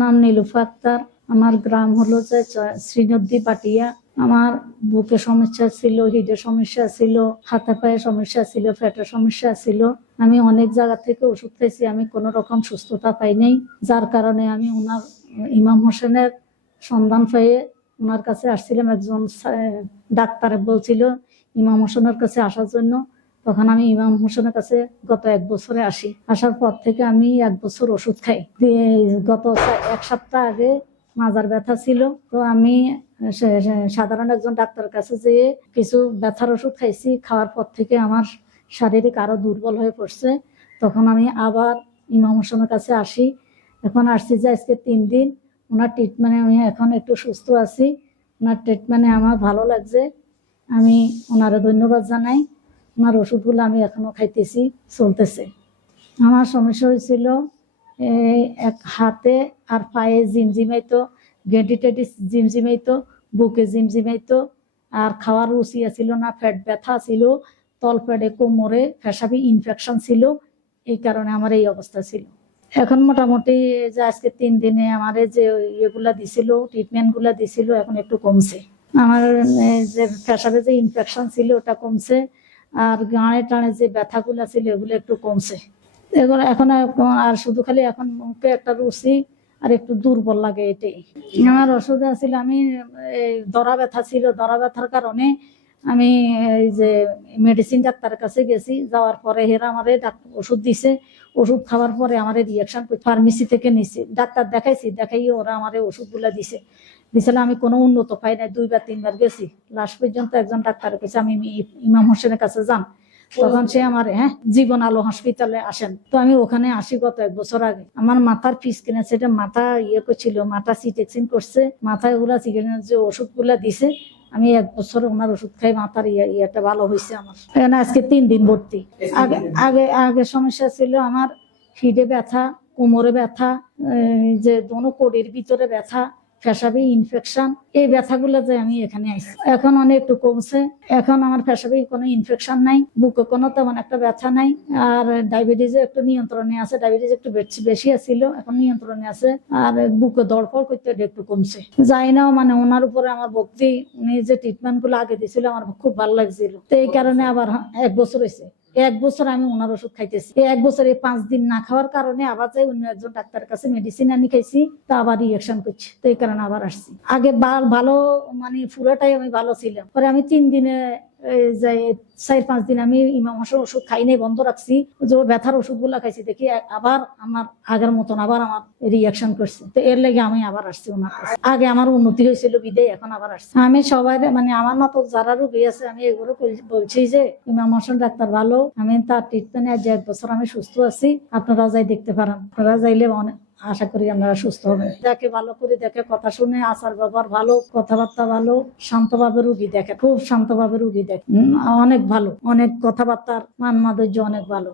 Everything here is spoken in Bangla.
নাম নীলুফা আক্তার। আমার গ্রাম হলো যে শ্রীনদী পাটিয়া। আমার বুকে সমস্যা ছিল হৃদয় সমস্যা ছিল, হাতে পায়ে সমস্যা ছিল পেটের সমস্যা ছিল। আমি অনেক জায়গা থেকে ওষুধ খাইছি, আমি কোনো রকম সুস্থতা পাই নাই। যার কারণে আমি ওনার ইমাম হোসেনের সন্ধান পেয়ে ওনার কাছে আসছিলাম। একজন ডাক্তার বলছিল, ইমাম হোসেনের কাছে আসার জন্য। তখন আমি ইমাম হোসেনের কাছে গত এক বছরে আসি। আসার পর থেকে আমি এক বছর ওষুধ খাই। দিয়ে গত এক সপ্তাহ আগে মাজার ব্যথা ছিল। তো আমি সাধারণ একজন ডাক্তারের কাছে যেয়ে কিছু ব্যথার ওষুধ খাইছি। খাওয়ার পর থেকে আমার শারীরিক আরও দুর্বল হয়ে পড়ছে। তখন আমি আবার ইমাম হোসেনের কাছে আসি। এখন আসছি যে আজকে তিন দিন ওনার ট্রিটমেন্টে আমি এখন একটু সুস্থ আছি। ওনার ট্রিটমেন্টে আমার ভালো লাগছে। আমি ওনারে ধন্যবাদ জানাই। ওনার ওষুধগুলো আমি এখনও খাইতেছি, চলতেছে। আমার সমস্যা হয়েছিল এক হাতে আর পায়ে জিমজিমাইতো গেঁটি জিমজিমাইতো বুকে জিমজিমাইতো আর খাওয়ার রুচি ছিল না পেট ব্যথা ছিল তল পেটে কোমরে পেশাবি ইনফেকশন ছিল, এই কারণে আমার এই অবস্থা ছিল। এখন মোটামুটি যে আজকে তিন দিনে আমার যে ইয়েগুলা দিছিল ট্রিটমেন্টগুলা দিছিল, এখন একটু কমছে। আমার যে পেশাবে যে ইনফেকশন ছিল, ওটা কমছে। আর গাঁড়ে টানে যে ব্যথাগুলো ছিল, এগুলো একটু কমছে। এগুলো এখন আর- শুধু খালি এখন মুখে একটা রুচি আর একটু দুর্বল লাগে এটাই। আমার ওষুধ আছিল, আমি এই দরা ব্যথা ছিল, দরা ব্যথার কারণে আমি এই যে মেডিসিন ডাক্তারের কাছে গেছি, যাওয়ার পরে হেরা আমারে ডাক- ওষুধ দিছে। ওষুধ খাওয়ার পরে আমার রিয়াকশন ফার্মেসি থেকে নিছি। ডাক্তার দেখাইছি দেখাই ওরা আমার ওষুধগুলা দিছে। দিছিল আমি কোনো উন্নত পাই নাই দুইবার তিনবার গেছি। লাস্ট পর্যন্ত একজন ডাক্তারের কাছে আমি ইমাম হোসেনের কাছে যান তখন সে আমার হ্যাঁ জীবন আলো হসপিটালে আসেন। তো আমি ওখানে আসি গত এক বছর আগে। আমার মাথার ফিস কিনে সেটা মাথা ইয়ে করছিল, মাথা সিটেক্সিন করছে। মাথায় ওগুলা চিকিৎসা যে ওষুধগুলা দিছে আমি এক বছর ওনার ওষুধ খাই মাথার ইয়ে ইয়েটা ভালো হয়েছে আমার। এখানে আজকে তিন দিন ভর্তি। আগে আগে আগে সমস্যা ছিল আমার হিডে ব্যথা কোমরে ব্যথা যে দোনো কোডির ভিতরে ব্যথা পেশাবি ইনফেকশন এই ব্যথাগুলো যে আমি এখানে আইছি। এখন অনেক একটু কমছে। এখন আমার ফেসাবি কোনো ইনফেকশন নাই, বুকে কোনো তেমন একটা ব্যথা নাই, আর ডায়াবেটিস একটু নিয়ন্ত্রণে আছে। ডায়াবেটিস একটু বেশি বেশি আছিল, এখন নিয়ন্ত্রণে আছে, আর বুকে দরপড় করতে একটু কমছে। যাই না মানে ওনার উপরে আমার ভক্তি, উনি যে ট্রিটমেন্টগুলো আগে দিছিল, আমার খুব ভালো লাগছিল। তো এই কারণে আবার এক বছর হয়েছে এক বছর আমি ওনার ওষুধ খাইতেছি। এক বছরে পাঁচ দিন না খাওয়ার কারণে আবার যাই অন্য একজন ডাক্তারের কাছে মেডিসিন আনি খাইছি, তা আবার রিয়াকশন করছে। তো এই কারণে আবার আসছি। আগে ভালো মানে পুরোটাই আমি ভালো ছিলাম। পরে আমি তিন দিনে যে চার পাঁচ দিন আমি ইমাম হোসেন ওষুধ খাই নাই, বন্ধ রাখছি। যে ব্যথার ওষুধগুলা খাইছি, দেখি আবার আমার আগের মতন আবার আমার রিয়াকশন করছে। তো এর লেগে আমি আবার আসছি ওনার কাছে। আগে আমার উন্নতি হয়েছিল বিদে এখন আবার আসছি। আমি সবাই মানে আমার মতো যারা রোগী আছে, আমি এগুলো বলছি যে, ইমাম হোসেন, ডাক্তার ভালো, আমি তার ট্রিটমেন্ট আজ এক বছর আমি সুস্থ আছি, আপনারা যাই দেখতে পারেন। আপনারা যাইলে অনেক আশা করি আমরা সুস্থ হবে। দেখে ভালো করে দেখে কথা শুনে, আচার ব্যবহার ভালো, কথাবার্তা ভালো, শান্তভাবে রুগী দেখে, খুব শান্তভাবে রুগী দেখে। অনেক ভালো, অনেক কথাবার্তার মান মাধুর্য অনেক ভালো।